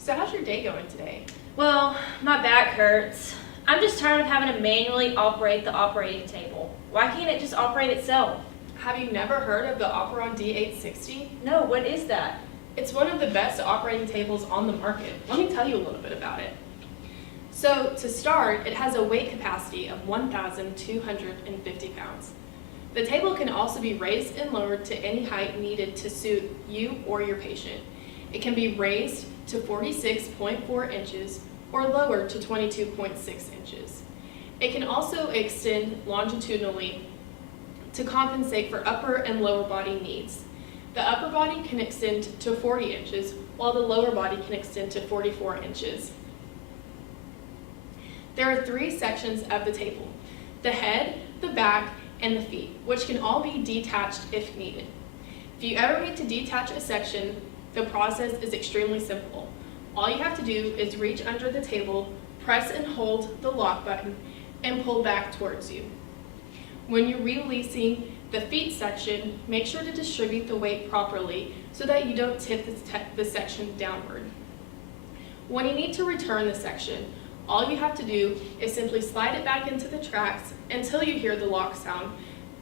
So how's your day going today? Well, my back hurts. I'm just tired of having to manually operate the operating table. Why can't it just operate itself? Have you never heard of the Operon D860? No, what is that? It's one of the best operating tables on the market. Let me tell you a little bit about it. So to start, it has a weight capacity of 1,250 pounds. The table can also be raised and lowered to any height needed to suit you or your patient. It can be raised to 46.4 inches or lowered to 22.6 inches. It can also extend longitudinally to compensate for upper and lower body needs. The upper body can extend to 40 inches, while the lower body can extend to 44 inches. There are 3 sections of the table: the head, the back, and the feet, which can all be detached if needed. If you ever need to detach a section, the process is extremely simple. All you have to do is reach under the table, press and hold the lock button, and pull back towards you. When you're releasing the feet section, make sure to distribute the weight properly so that you don't tip the section downward. When you need to return the section, all you have to do is simply slide it back into the tracks until you hear the lock sound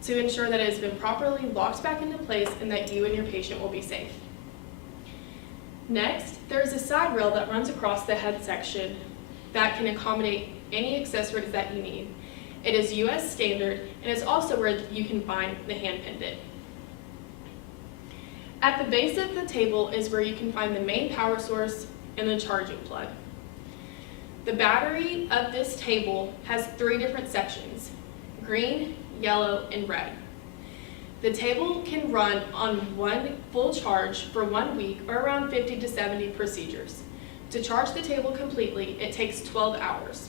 to ensure that it has been properly locked back into place and that you and your patient will be safe. Next, there is a side rail that runs across the head section that can accommodate any accessories that you need. It is US standard and is also where you can find the hand pendant. At the base of the table is where you can find the main power source and the charging plug. The battery of this table has 3 different sections: green, yellow, and red. The table can run on one full charge for 1 week or around 50 to 70 procedures. To charge the table completely, it takes 12 hours.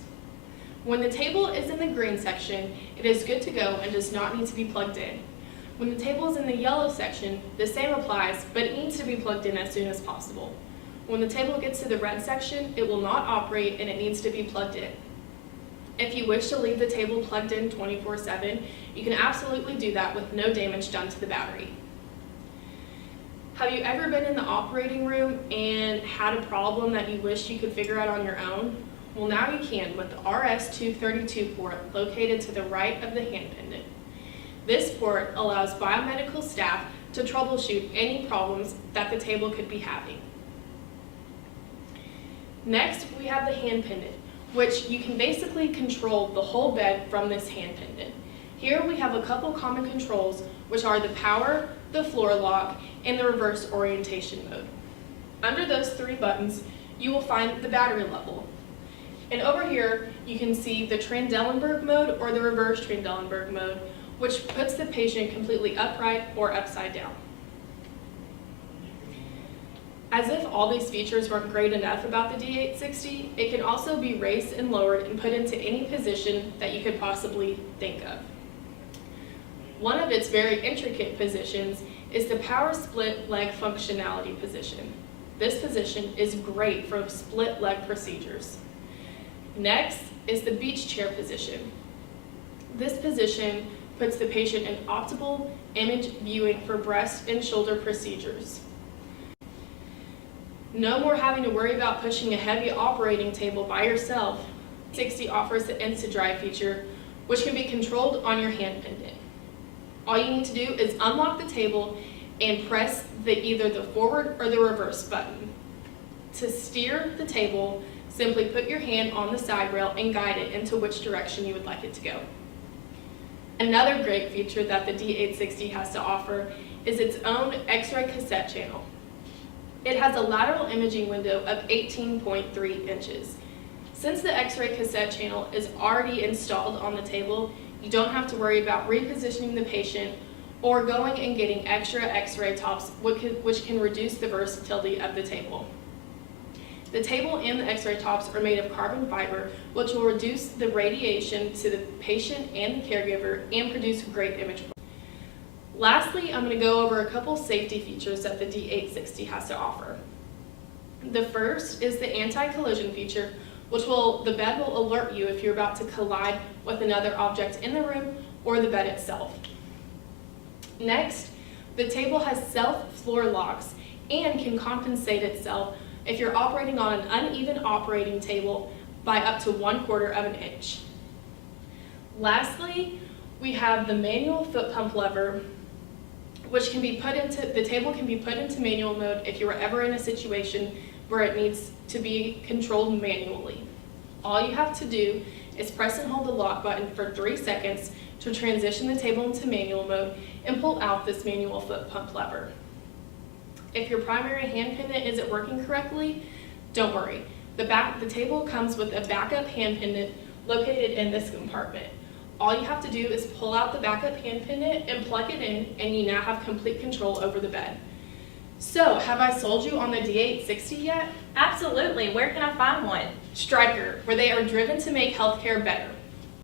When the table is in the green section, it is good to go and does not need to be plugged in. When the table is in the yellow section, the same applies, but it needs to be plugged in as soon as possible. When the table gets to the red section, it will not operate and it needs to be plugged in. If you wish to leave the table plugged in 24/7, you can absolutely do that with no damage done to the battery. Have you ever been in the operating room and had a problem that you wish you could figure out on your own? Well, now you can with the RS-232 port located to the right of the hand pendant. This port allows biomedical staff to troubleshoot any problems that the table could be having. Next, we have the hand pendant, which you can basically control the whole bed from this hand pendant. Here we have a couple common controls, which are the power, the floor lock, and the reverse orientation mode. Under those 3 buttons, you will find the battery level. And over here, you can see the Trendelenburg mode or the reverse Trendelenburg mode, which puts the patient completely upright or upside down. As if all these features weren't great enough about the D860, it can also be raised and lowered and put into any position that you could possibly think of. One of its very intricate positions is the power split leg functionality position. This position is great for split leg procedures. Next is the beach chair position. This position puts the patient in optimal image viewing for breast and shoulder procedures. No more having to worry about pushing a heavy operating table by yourself. D860 offers the Insta-Dry feature, which can be controlled on your hand pendant. All you need to do is unlock the table and press either the forward or the reverse button. To steer the table, simply put your hand on the side rail and guide it into which direction you would like it to go. Another great feature that the D860 has to offer is its own X-ray cassette channel. It has a lateral imaging window of 18.3 inches. Since the X-ray cassette channel is already installed on the table, you don't have to worry about repositioning the patient or going and getting extra X-ray tops, which can reduce the versatility of the table. The table and the X-ray tops are made of carbon fiber, which will reduce the radiation to the patient and the caregiver and produce great image quality. Lastly, I'm going to go over a couple safety features that the D860 has to offer. The first is the anti-collision feature, which the bed will alert you if you're about to collide with another object in the room or the bed itself. Next, the table has self-floor locks and can compensate itself if you're operating on an uneven operating table by up to 1/4 of an inch. Lastly, we have the manual foot pump lever, which can be put into, the table can be put into manual mode if you were ever in a situation where it needs to be controlled manually. All you have to do is press and hold the lock button for 3 seconds to transition the table into manual mode and pull out this manual foot pump lever. If your primary hand pendant isn't working correctly, don't worry. The table comes with a backup hand pendant located in this compartment. All you have to do is pull out the backup hand pendant and plug it in, and you now have complete control over the bed. So, have I sold you on the D860 yet? Absolutely. Where can I find one? Stryker, where they are driven to make healthcare better.